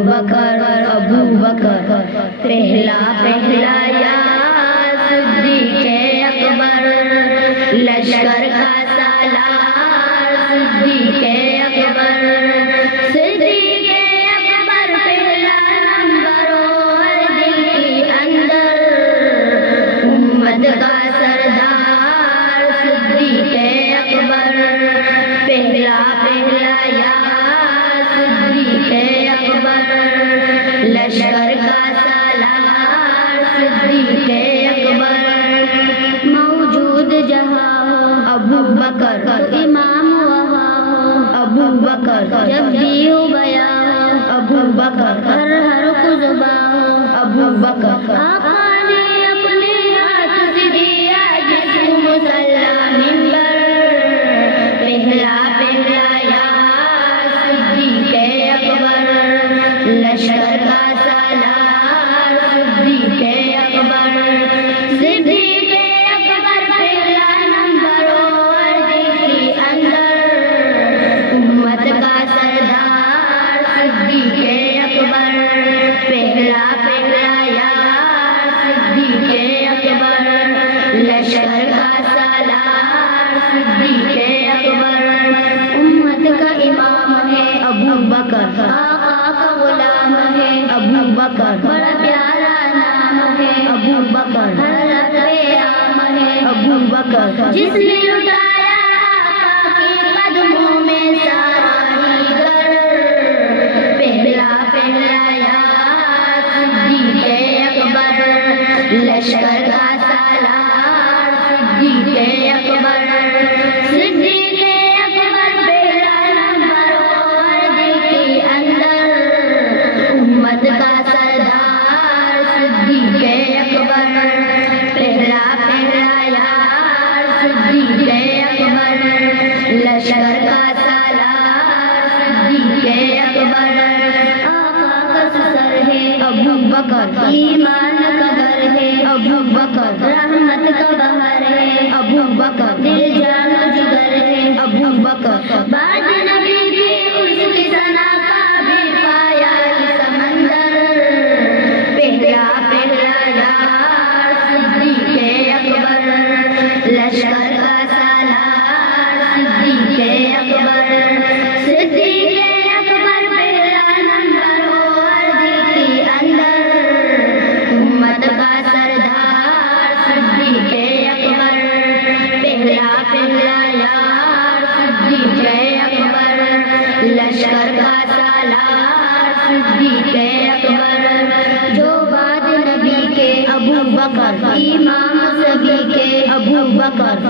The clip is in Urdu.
بکر ابو بکر پہلا پہلا یا صدیق اکبر لشکر کا سالار صدیق اکبر صدیق اکبر پہلا نمبر اور دل کے اندر امت کا سردار صدیق اکبر پہلا پہلا یا صدیق اکبر لشکر کا سالار صدیق اکبر موجود جہاں ہو ابو بکر امام وہاں ہو ابو بکر جب بھی ہو بیاں ہو ابو بکر ہر ہر قصبہ ہو ابو بکر آقا نے اپنے ہاتھ سے دیا جسم مسلح منبر پہلا پہلا یا صدیق اکبر لشکر کا سالار صدیق اکبر صدیق اکبر پہلا نمبر اور دل کے اندر امت کا سردار صدیق اکبر پہلا پہلا یا صدیق اکبر لشکر کا سالار صدیق اکبر امت کا امام ہے ابو بکر آقا کا غلام ہے ابو بکر بڑا پیارا نام ہے ابو بکر حضرت عام ہے ابو بکر جس نے لٹایا آقا کے قدموں میں سارا ہی گھر پہلا پہلا یا صدیق اکبر لشکر کا سالار صدیق اکبر صدیق اکبر پہلا نمبر اور دل کے اندر امت کا سردار صدیق اکبر پہلا پہلا یا صدیق اکبر لشکر کا سالار صدیق اکبر آقا کا سر ہے ابو بکر ایمان کا گھر ہے ابو بکر رحمت کا بہار ہے ابو بکر دل جان و جگر ہے ابو بکر بعد نبی کی اس کی ثنا کا بھی پایا یہ سمندر پہلا پہلا یا صدیق اکبر لشکر کا سالار صدیق اکبر صدیق اکبر پہلا نمبر اور دل کے اندر امت کا سردار صدیق اکبر پہلا پہلا یا صدیق اکبر لشکر کا سالار صدیق اکبر جو بعد نبی کے ابو بکر امام سبھی کے ابو بکر